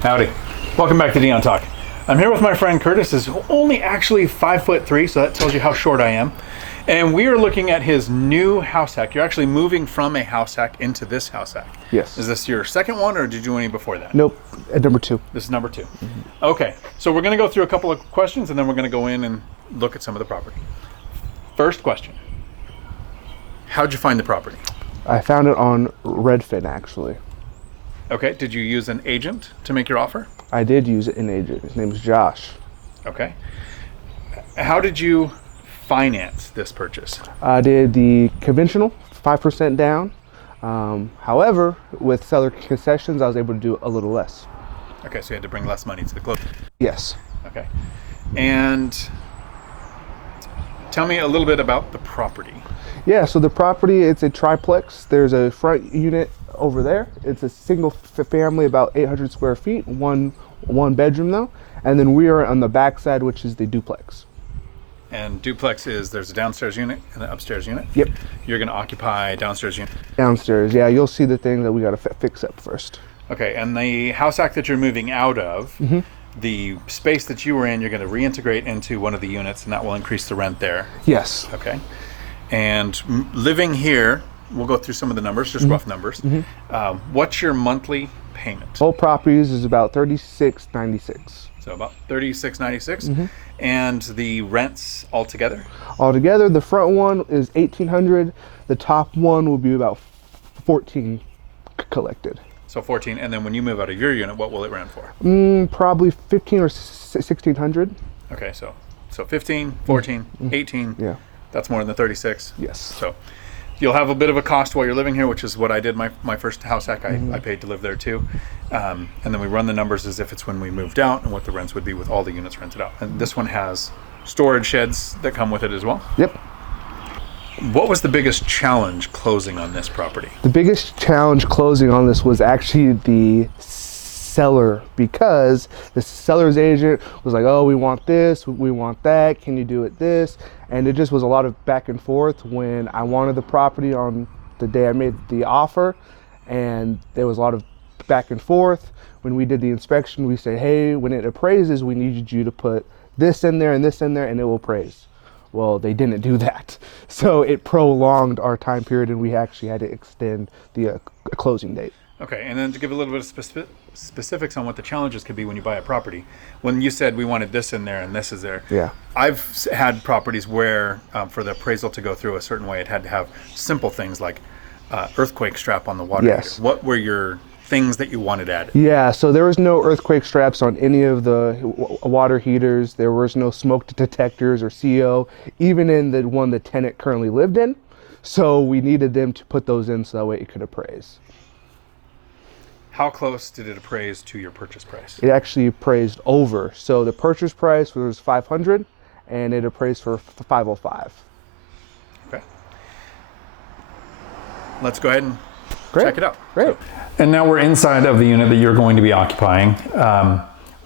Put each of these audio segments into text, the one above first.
Howdy. Welcome back to Dion Talk. I'm here with my friend Curtis, who's only actually 5'3", so that tells you how short I am. And we are looking at his new house hack. You're actually moving from a house hack into this house hack. Yes. Is this your second one, or did you do any before that? Nope, at number 2. This is number 2. Mm-hmm. Okay, so we're gonna go through a couple of questions and then we're gonna go in and look at some of the property. First question, how'd you find the property? I found it on Redfin, actually. Okay, did you use an agent to make your offer? I did use an agent. His name is Josh. Okay. How did you finance this purchase? I did the conventional, 5% down. However, with seller concessions, I was able to do a little less. Okay, so you had to bring less money to the closing. Yes. Okay. And tell me a little bit about the property. Yeah, so the property, it's a triplex. There's a front unit over there. It's a single family, about 800 square feet, one bedroom though. And then we are on the back side, which is the duplex. And duplex is, there's a downstairs unit and an upstairs unit? Yep. You're gonna occupy downstairs unit? Downstairs, yeah. You'll see the things that we gotta fix up first. Okay, and the house hack that you're moving out of, the space that you were in, you're gonna reintegrate into one of the units, and that will increase the rent there. Yes. Okay. And living here, we'll go through some of the numbers, just rough numbers. What's your monthly payment? Whole properties is about $36.96. So about $36.96. And the rents altogether? Altogether, the front one is $1,800. The top one will be about $14 collected. So 14, and then when you move out of your unit, what will it rent for? Probably $1,500 or $1,600. Okay, so 15, 14, 18. Yeah. That's more than the 36. Yes. So you'll have a bit of a cost while you're living here, which is what I did my first house hack. I paid to live there too. And then we run the numbers as if it's when we moved out and what the rents would be with all the units rented out. And this one has storage sheds that come with it as well. Yep. What was the biggest challenge closing on this property? The biggest challenge closing on this was actually the seller, because the seller's agent was like, oh, we want this, we want that, can you do it this? And it just was a lot of back and forth when I wanted the property on the day I made the offer, and there was a lot of back and forth. When we did the inspection, we say, hey, when it appraises, we need you to put this in there and this in there and it will appraise. Well, they didn't do that. So it prolonged our time period and we actually had to extend the closing date. Okay, and then to give a little bit of specifics on what the challenges could be when you buy a property. When you said we wanted this in there and this is there, yeah, I've had properties where for the appraisal to go through a certain way, it had to have simple things like earthquake strap on the water Yes. heater. What were your things that you wanted added? Yeah, so there was no earthquake straps on any of the water heaters. There was no smoke detectors or CO, even in the one the tenant currently lived in. So we needed them to put those in so that way it could appraise. How close did it appraise to your purchase price? It actually appraised over. So the purchase price was $500 and it appraised for $505. Okay. Let's go ahead and Great. check it out. Great. So, and now we're inside of the unit that you're going to be occupying.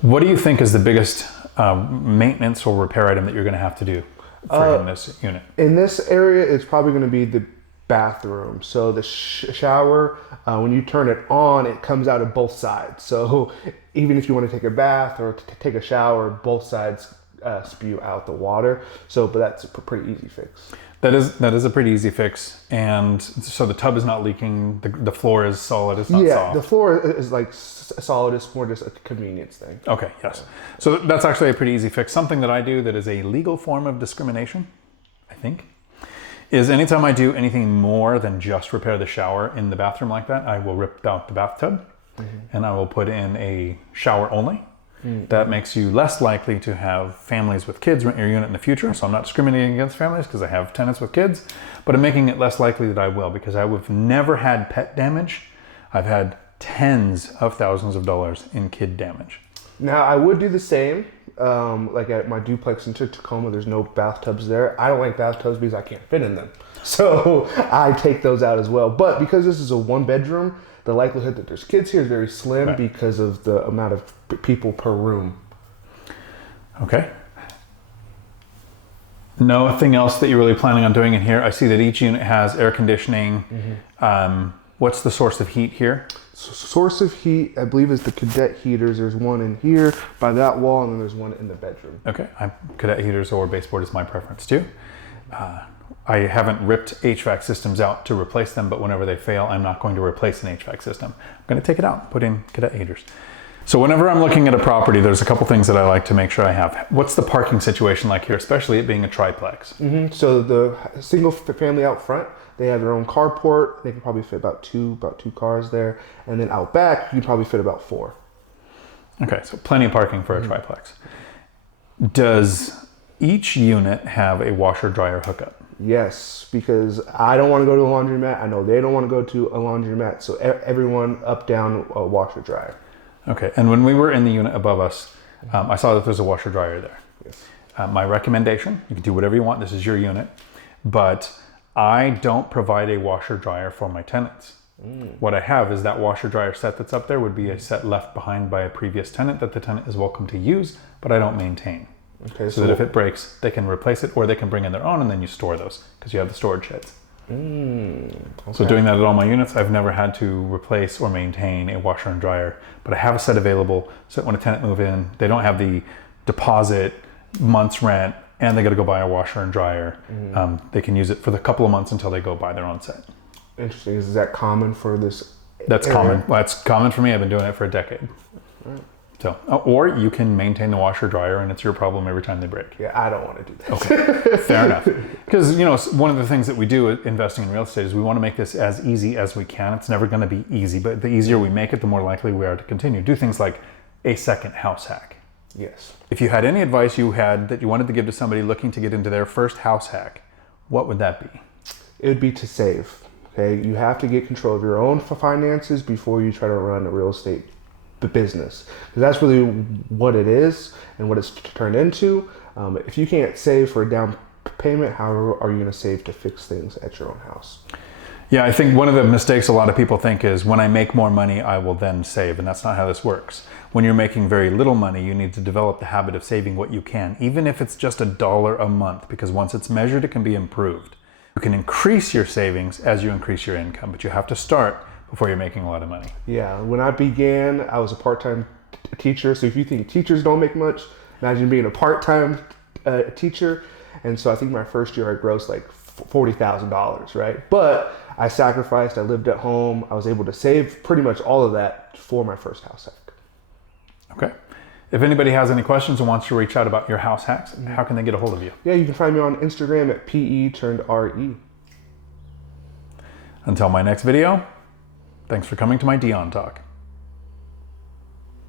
What do you think is the biggest maintenance or repair item that you're going to have to do for in this unit? In this area, it's probably going to be the bathroom. So the shower, when you turn it on, it comes out of both sides. So even if you want to take a bath or take a shower, both sides spew out the water. So, but that's a pretty easy fix. That is a pretty easy fix. And so the tub is not leaking. The floor is solid. It's not soft. The floor is like solid. It's more just a convenience thing. Okay. Yes. So that's actually a pretty easy fix. Something that I do that is a legal form of discrimination, I think, is anytime I do anything more than just repair the shower in the bathroom like that, I will rip out the bathtub and I will put in a shower only. That makes you less likely to have families with kids rent your unit in the future. So I'm not discriminating against families because I have tenants with kids, but I'm making it less likely that I will, because I have never had pet damage. I've had tens of thousands of dollars in kid damage. Now I would do the same. Like at my duplex in Tacoma, there's no bathtubs there. I don't like bathtubs because I can't fit in them. So I take those out as well. But because this is a one bedroom, the likelihood that there's kids here is very slim because of the amount of people per room. Okay. Nothing else that you're really planning on doing in here? I see that each unit has air conditioning. What's the source of heat here? source of heat, I believe, is the cadet heaters. There's one in here by that wall, and then there's one in the bedroom. Okay, cadet heaters or baseboard is my preference too. I haven't ripped HVAC systems out to replace them, but whenever they fail, I'm not going to replace an HVAC system. I'm going to take it out and put in cadet heaters. So whenever I'm looking at a property, there's a couple things that I like to make sure I have. What's the parking situation like here, especially it being a triplex? So the single family out front, they have their own carport. They can probably fit about two cars there. And then out back, you can probably fit about 4. Okay, so plenty of parking for a triplex. Does each unit have a washer dryer hookup? Yes, because I don't want to go to a laundromat. I know they don't want to go to a laundromat. So everyone up, down, washer dryer. Okay, and when we were in the unit above us, I saw that there's a washer dryer there. Yes. My recommendation, you can do whatever you want, this is your unit, but I don't provide a washer dryer for my tenants. What I have is that washer dryer set that's up there would be a set left behind by a previous tenant that the tenant is welcome to use, but I don't maintain. Okay, so that if it breaks, they can replace it or they can bring in their own and then you store those because you have the storage sheds. Okay. So doing that at all my units, I've never had to replace or maintain a washer and dryer, but I have a set available so that when a tenant move in, they don't have the deposit, month's rent, and they got to go buy a washer and dryer. They can use it for the couple of months until they go buy their own set. Interesting. Is that common for this? That's common. Well, that's common for me. I've been doing it for a decade. Right. So, or you can maintain the washer dryer and it's your problem every time they break. Yeah, I don't want to do that. Okay, fair enough. Because, you know, one of the things that we do investing in real estate is we want to make this as easy as we can. It's never going to be easy, but the easier we make it, the more likely we are to continue. Do things like a second house hack. Yes. If you had any advice that you wanted to give to somebody looking to get into their first house hack, what would that be? It would be to save. Okay, you have to get control of your own finances before you try to run a real estate business, because that's really what it is and what it's turned into. If you can't save for a down payment, how are you going to save to fix things at your own house? Yeah, I think one of the mistakes a lot of people think is when I make more money, I will then save, and that's not how this works. When you're making very little money, you need to develop the habit of saving what you can, even if it's just $1 a month, because once it's measured, it can be improved. You can increase your savings as you increase your income, but you have to start before you're making a lot of money. Yeah, when I began, I was a part-time teacher. So if you think teachers don't make much, imagine being a part-time teacher. And so I think my first year I grossed like $40,000, right? But I sacrificed, I lived at home. I was able to save pretty much all of that for my first house hack. Okay. If anybody has any questions and wants to reach out about your house hacks, how can they get a hold of you? Yeah, you can find me on Instagram at PE_RE. Until my next video, thanks for coming to my Dion Talk.